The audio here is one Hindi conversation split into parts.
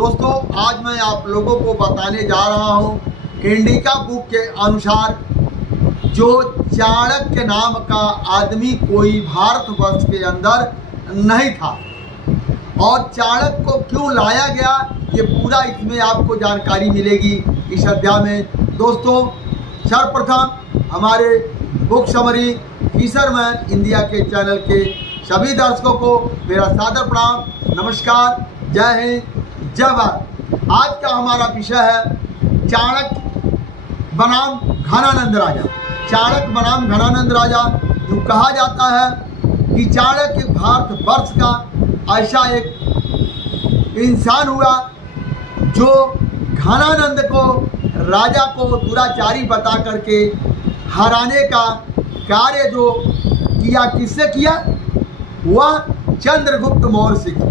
दोस्तों आज मैं आप लोगों को बताने जा रहा हूँ इंडिका बुक के अनुसार जो चाणक्य नाम का आदमी कोई भारतवर्ष के अंदर नहीं था और चाणक्य को क्यों लाया गया ये पूरा इसमें आपको जानकारी मिलेगी इस अध्याय में। दोस्तों सर्वप्रथम हमारे बुक समरी फिशरमैन इंडिया के चैनल के सभी दर्शकों को मेरा सादर प्रणाम, नमस्कार, जय हिंद, जय भारत। आज का हमारा विषय है चाणक्य बनाम घनानंद राजा। चाणक्य बनाम घनानंद राजा जो कहा जाता है कि चाणक्य भारतवर्ष का ऐसा एक इंसान हुआ जो घनानंद को राजा को दुराचारी बता करके हराने का कार्य जो किया, किससे किया? वह चंद्रगुप्त मौर्य से किया।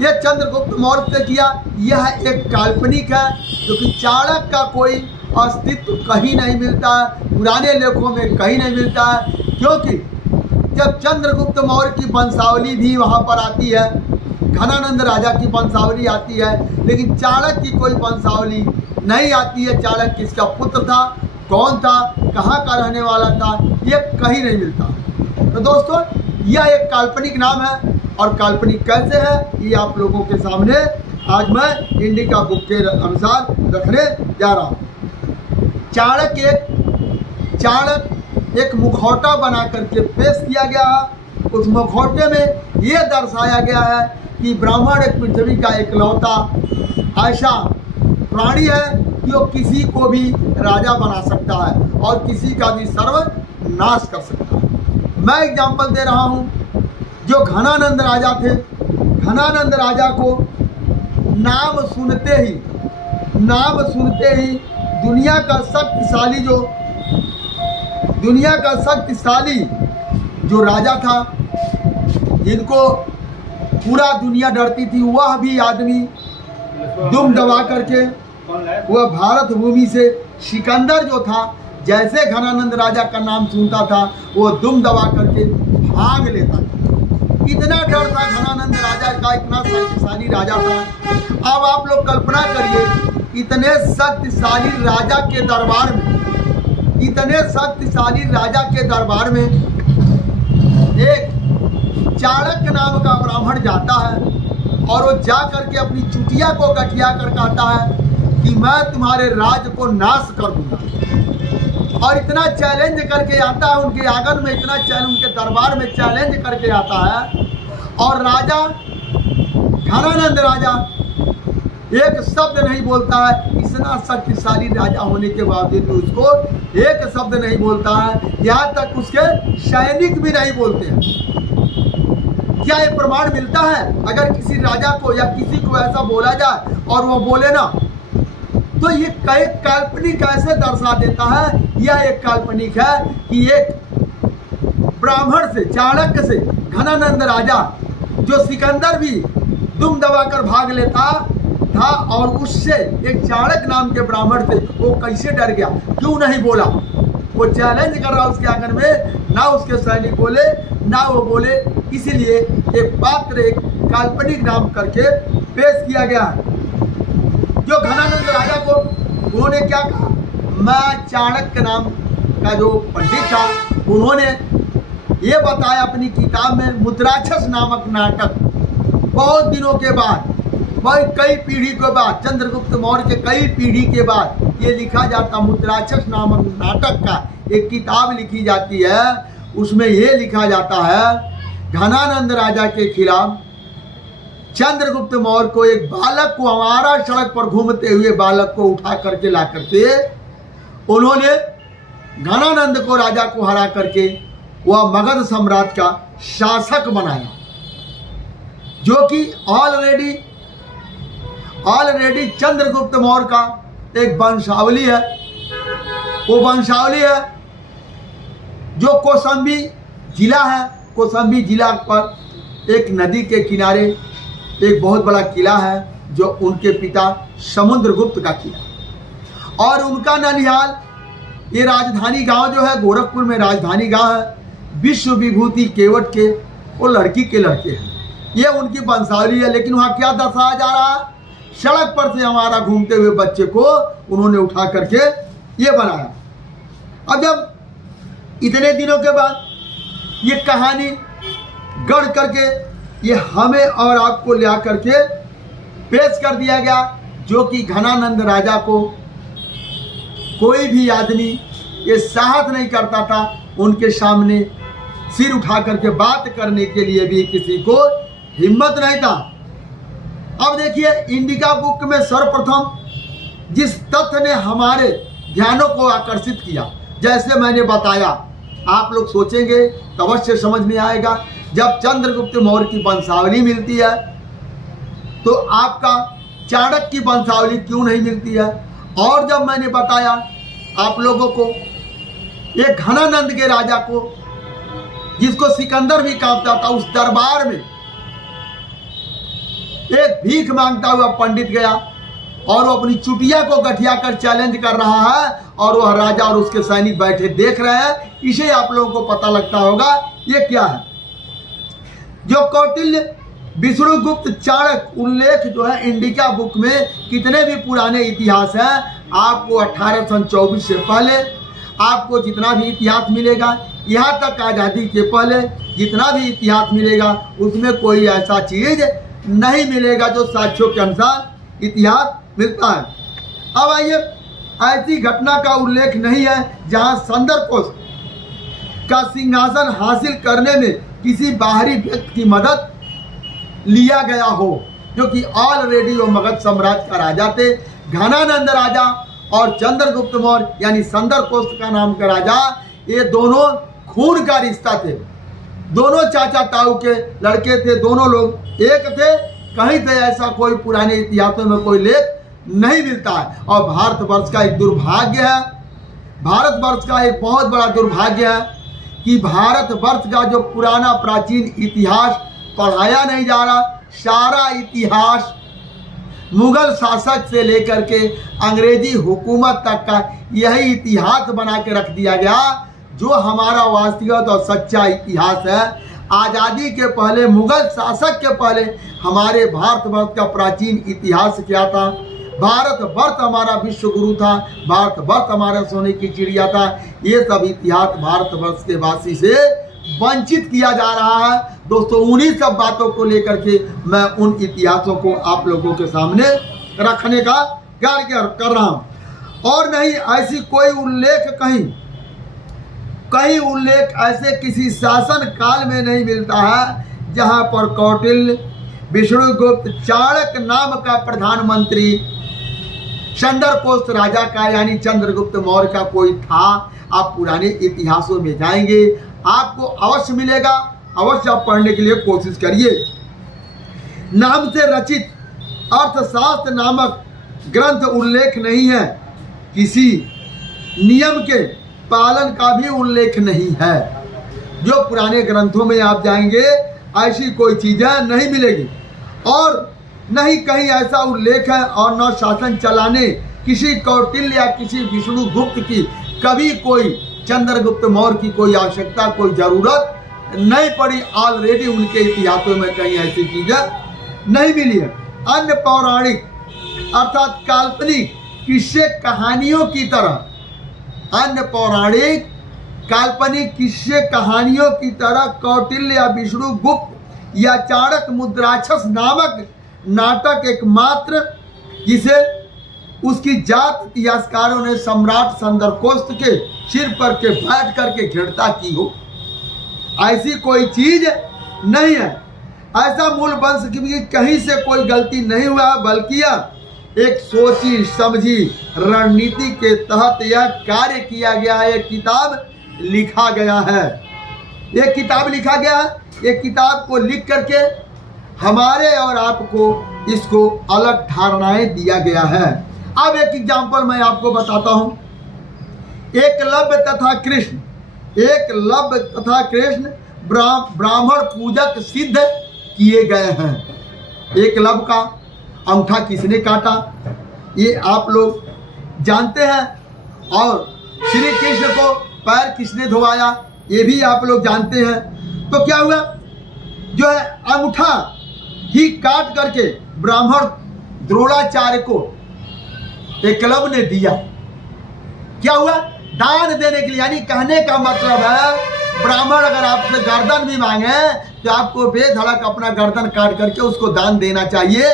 यह चंद्रगुप्त मौर्य से किया। यह एक काल्पनिक है क्योंकि चाणक्य का कोई अस्तित्व कहीं नहीं मिलता है, पुराने लेखों में कहीं नहीं मिलता है, क्योंकि जब चंद्रगुप्त मौर्य की वंशावली भी वहाँ पर आती है, घनानंद राजा की वंशावली आती है, लेकिन चाणक्य की कोई वंशावली नहीं आती है। चाणक्य किसका पुत्र था, कौन था, कहाँ का रहने वाला था, ये कहीं नहीं मिलता। तो दोस्तों यह एक काल्पनिक नाम है और काल्पनिक कैसे है ये आप लोगों के सामने आज मैं इंडिका बुक के अनुसार रखने जा रहा हूँ। चाणक्य एक मुखौटा बना करके पेश किया गया है। उस मुखौटे में ये दर्शाया गया है कि ब्राह्मण एक पृथ्वी का इकलौता ऐसा प्राणी है कि वो किसी को भी राजा बना सकता है और किसी का भी सर्वनाश कर सकता है। मैं एग्जाम्पल दे रहा हूँ, जो घनानंद राजा थे, घनानंद राजा को नाम सुनते ही दुनिया का शक्तिशाली जो राजा था, जिनको पूरा दुनिया डरती थी, वह भी आदमी दुम दबा करके वह भारत भूमि से सिकंदर जो था, जैसे घनानंद राजा का नाम सुनता था वो दुम दबा करके भाग लेता था। इतना डर था घनानंद राजा का, इतना शक्तिशाली राजा था। अब आप लोग कल्पना करिए, इतने शक्तिशाली राजा के दरबार में एक चाणक्य नाम का ब्राह्मण जाता है और वो जा करके अपनी चुटिया को गठिया कर कहता है कि मैं तुम्हारे राज्य को नाश कर दूंगा। और इतना चैलेंज करके आता है उनके आंगन में, उनके दरबार में चैलेंज करके आता है। और राजा घनानंद राजा एक शब्द नहीं बोलता है। इतना शक्तिशाली राजा होने के बावजूद भी उसको एक शब्द नहीं बोलता है, यहाँ तक उसके सैनिक भी नहीं बोलते हैं। क्या ये प्रमाण मिलता है? अगर किसी राजा को या किसी को ऐसा बोला जाए और वो बोले ना, तो ये कई काल्पनिक ऐसे दर्शा देता है। यह एक काल्पनिक है कि एक ब्राह्मण से, चाणक्य से घनानंद राजा, जो सिकंदर भी दुम दबाकर भाग लेता था, और उससे एक चाणक्य नाम के ब्राह्मण से वो कैसे डर गया, क्यों नहीं बोला? वो चैलेंज कर रहा उसके आंगन में, ना उसके सैनिक बोले ना वो बोले, इसीलिए एक पात्र एक काल्पनिक नाम करके पेश किया गया है। जो घनानंद राजा को उन्होंने क्या कहा, मैं चाणक्य नाम का जो पंडित था, उन्होंने ये बताया अपनी किताब में, मुद्राक्षस नामक नाटक बहुत दिनों के बाद, कई पीढ़ी के बाद, चंद्रगुप्त मौर्य के कई पीढ़ी के बाद ये लिखा जाता, मुद्राक्षस नामक नाटक का एक किताब लिखी जाती है। उसमें ये लिखा जाता है घनानंद राजा के खिलाफ चंद्रगुप्त मौर्य को, एक बालक को, हमारा सड़क पर घूमते हुए बालक को उठा करके ला करके उन्होंने घनानंद को, राजा को हरा करके वह मगध सम्राट का शासक बनाया, जो कि ऑलरेडी चंद्रगुप्त मौर्य का एक वंशावली है। वो वंशावली है जो कौशाम्बी जिला है। कौशाम्बी जिला पर एक नदी के किनारे एक बहुत बड़ा किला है, जो उनके पिता समुद्रगुप्त का किला, और उनका ननिहाल, ये राजधानी गांव जो है गोरखपुर में राजधानी गांव है, विश्व विभूति केवट के वो लड़की के लड़के हैं। ये उनकी वंशावली है। लेकिन वहाँ क्या दर्शाया जा रहा है? सड़क पर से हमारा घूमते हुए बच्चे को उन्होंने उठा करके ये बनाया। अब जब इतने दिनों के बाद ये कहानी गढ़ करके ये हमें और आपको ला करके पेश कर दिया गया, जो कि घनानंद राजा को कोई भी आदमी ये साहस नहीं करता था उनके सामने सिर उठा करके बात करने के लिए भी किसी को हिम्मत नहीं था। अब देखिए, इंडिका बुक में सर्वप्रथम जिस तथ्य ने हमारे ध्यानों को आकर्षित किया, जैसे मैंने बताया, आप लोग सोचेंगे तो अवश्य समझ में आएगा। जब चंद्रगुप्त मौर्य की वंशावली मिलती है तो आपका चाणक्य की वंशावली क्यों नहीं मिलती है? और जब मैंने बताया आप लोगों को एक घनानंद के राजा को, जिसको सिकंदर भी कांपता था, उस दरबार में एक भीख मांगता हुआ पंडित गया और वो अपनी चुटिया को गठिया कर चैलेंज कर रहा है और वह राजा और उसके सैनिक बैठे देख रहे हैं। इसे आप लोगों को पता लगता होगा ये क्या है। जो कौटिल्य, विष्णुगुप्त, चाणक्य उल्लेख जो है इंडिका बुक में कितने भी पुराने इतिहास हैं, आपको 1824 से पहले आपको जितना भी इतिहास मिलेगा, यहाँ तक आज़ादी के पहले जितना भी इतिहास मिलेगा, उसमें कोई ऐसा चीज नहीं मिलेगा जो साक्ष्यों के अनुसार इतिहास मिलता है। अब आइए, ऐसी घटना का उल्लेख नहीं है जहाँ संदरकोश का सिंहासन हासिल करने में किसी बाहरी व्यक्ति की मदद लिया गया हो, जो कि ऑलरेडी वो मगध साम्राज्य का राजा थे। घनानंद राजा और चंद्रगुप्त मौर्य यानी संदरकोश का नाम का राजा, ये दोनों खून का रिश्ता थे, दोनों चाचा ताऊ के लड़के थे, दोनों लोग एक थे। कहीं से ऐसा कोई पुराने इतिहासों में कोई लेख नहीं मिलता है। और भारतवर्ष का एक दुर्भाग्य है, भारतवर्ष का एक बहुत बड़ा दुर्भाग्य है कि भारतवर्ष का जो पुराना प्राचीन इतिहास पढ़ाया नहीं जा रहा। सारा इतिहास मुगल शासक से लेकर के अंग्रेजी हुकूमत तक का यही इतिहास बना के रख दिया गया, जो हमारा वास्तविक और सच्चा इतिहास है। आज़ादी के पहले, मुगल शासक के पहले हमारे भारतवर्ष का प्राचीन इतिहास क्या था? भारतवर्ष हमारा विश्व गुरु था, भारतवर्ष हमारा सोने की चिड़िया था। ये सब इतिहास भारतवर्ष के वासी से वंचित किया जा रहा है। दोस्तों, उन्हीं सब बातों को लेकर के मैं उन इतिहासों को आप लोगों के सामने रखने का कार्य कर रहा हूं। और नहीं, ऐसी कोई उल्लेख कहीं उल्लेख ऐसे किसी शासन काल में नहीं मिलता है जहां पर कौटिल्य, विष्णुगुप्त, चाणक्य नाम का प्रधानमंत्री संदरकोश राजा का यानी चंद्रगुप्त मौर्य का कोई था। आप पुराने इतिहासों में जाएंगे, आपको अवश्य मिलेगा। अवश्य आप पढ़ने के लिए कोशिश करिए। नाम से रचित अर्थशास्त्र नामक ग्रंथ उल्लेख नहीं है, किसी नियम के पालन का भी उल्लेख नहीं है। जो पुराने ग्रंथों में आप जाएंगे ऐसी कोई चीजें नहीं मिलेगी, और न ही कहीं ऐसा उल्लेख है, और न शासन चलाने किसी कौटिल्य या किसी विष्णुगुप्त की कभी कोई चंद्रगुप्त मौर्य की कोई आवश्यकता, कोई जरूरत नहीं पड़ी। ऑलरेडी उनके इतिहासों में कहीं ऐसी चीजें नहीं मिली है। अन्य पौराणिक अर्थात काल्पनिक किस्से कहानियों की तरह, अन्य पौराणिक काल्पनिक किस्से कहानियों की तरह कौटिल्य या विष्णुगुप्त या चाणक्य मुद्राक्षस नामक नाटक एकमात्र जिसे उसकी जात इतिहासकारों ने सम्राट संदरकोश के सिर पर के बैठ करके घृणता की हो, ऐसी कोई चीज नहीं है। ऐसा मूल वंश की कहीं से कोई गलती नहीं हुआ, बल्कि एक सोची समझी रणनीति के तहत यह कार्य किया गया है। एक किताब लिखा गया है, एक किताब लिखा गया है। एक किताब को लिख करके हमारे और आपको इसको अलग धारणाएं दिया गया है। अब एक एग्जाम्पल मैं आपको बताता हूं। एकलव्य तथा कृष्ण ब्राह्मण पूजक सिद्ध किए गए हैं। एकलव्य का अंगूठा किसने काटा ये आप लोग जानते हैं, और श्री कृष्ण को पैर किसने धोवाया ये भी आप लोग जानते हैं। तो क्या हुआ, जो है अंगूठा ही काट करके ब्राह्मण द्रोणाचार्य को एकलव्य ने दिया। क्या हुआ? दान देने के लिए। यानी कहने का मतलब है ब्राह्मण अगर आपसे गर्दन भी मांगे तो आपको बेधड़क अपना गर्दन काट करके उसको दान देना चाहिए।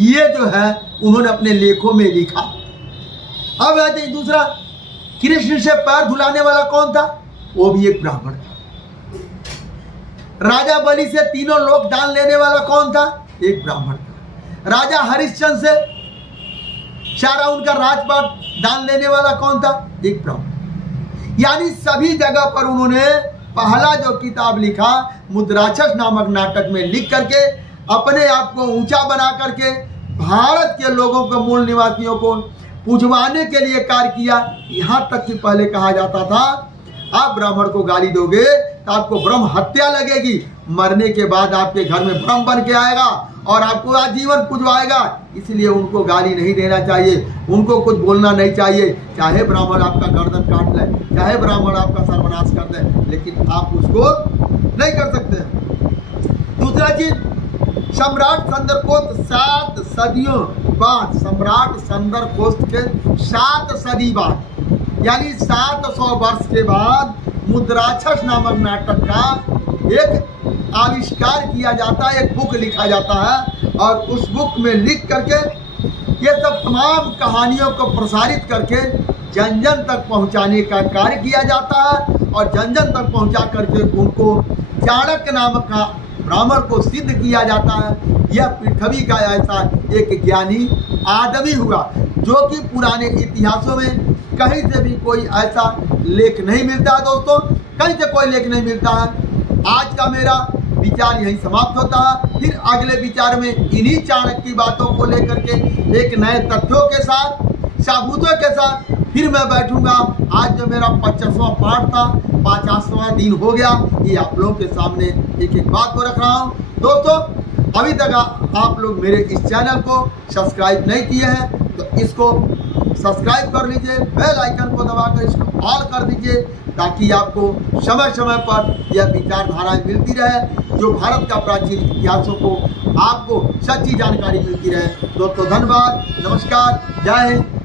ये जो है उन्होंने अपने लेखों में लिखा। अब आते हैं दूसरा, कृष्ण से पैर धुलाने वाला कौन था? वो भी एक ब्राह्मण था। राजा बलि से तीनों लोक दान लेने वाला कौन था? एक ब्राह्मण था। राजा हरिश्चंद्र से सारा उनका राजपाट दान लेने वाला कौन था? एक ब्राह्मण। यानी सभी जगह पर उन्होंने पहला जो किताब लिखा मुद्राक्षस नामक नाटक में लिख करके अपने आप को ऊंचा बना करके भारत के लोगों को, मूल निवासियों को पुजवाने के लिए कार्य किया। यहाँ तक कि पहले कहा जाता था आप ब्राह्मण को गाली दोगे तो आपको ब्रह्म हत्या लगेगी, मरने के बाद आपके घर में ब्रह्म बन के आएगा और आपको आजीवन पुजवाएगा। इसलिए उनको गाली नहीं देना चाहिए, उनको कुछ बोलना नहीं चाहिए। चाहे ब्राह्मण आपका गर्दन काट ले, चाहे ब्राह्मण आपका सर्वनाश कर दे, लेकिन आप उसको नहीं कर सकते। दूसरा चीज, सम्राट चंद्रगुप्त 7 सदियों बाद, सम्राट चंद्रगुप्त के 7 सदी बाद यानी 700 वर्ष के बाद मुद्राक्षस नामक नाटक का एक आविष्कार किया जाता है, एक बुक लिखा जाता है और उस बुक में लिख करके ये सब तमाम कहानियों को प्रसारित करके जन जन तक पहुंचाने का कार्य किया जाता है और जन जन तक पहुंचा करके उनको चाणक्य नामक का ब्राह्मण को सिद्ध किया जाता है। यह पृथ्वी का ऐसा एक ज्ञानी आदमी हुआ जो कि पुराने इतिहासों में कहीं से भी कोई ऐसा लेख नहीं मिलता है। दोस्तों, कहीं से कोई लेख नहीं मिलता है। आज का मेरा विचार यहीं समाप्त होता है। फिर अगले विचार में इन्हीं चाणक्य की बातों को लेकर के एक नए तथ्यों के साथ, सबूतों के साथ फिर मैं बैठूंगा। आज जो मेरा 50वां पाठ था, 50वां दिन हो गया, ये आप लोगों के सामने एक एक बात को रख रहा हूँ। दोस्तों, अभी तक आप लोग मेरे इस चैनल को सब्सक्राइब नहीं किए हैं तो इसको सब्सक्राइब कर लीजिए, बेल आइकन को दबाकर इसको ऑल कर दीजिए ताकि आपको समय समय पर यह विचारधाराएं मिलती रहे जो भारत का प्राचीन इतिहासों को आपको सच्ची जानकारी मिलती रहे। दोस्तों, धन्यवाद, नमस्कार, जय हिंद।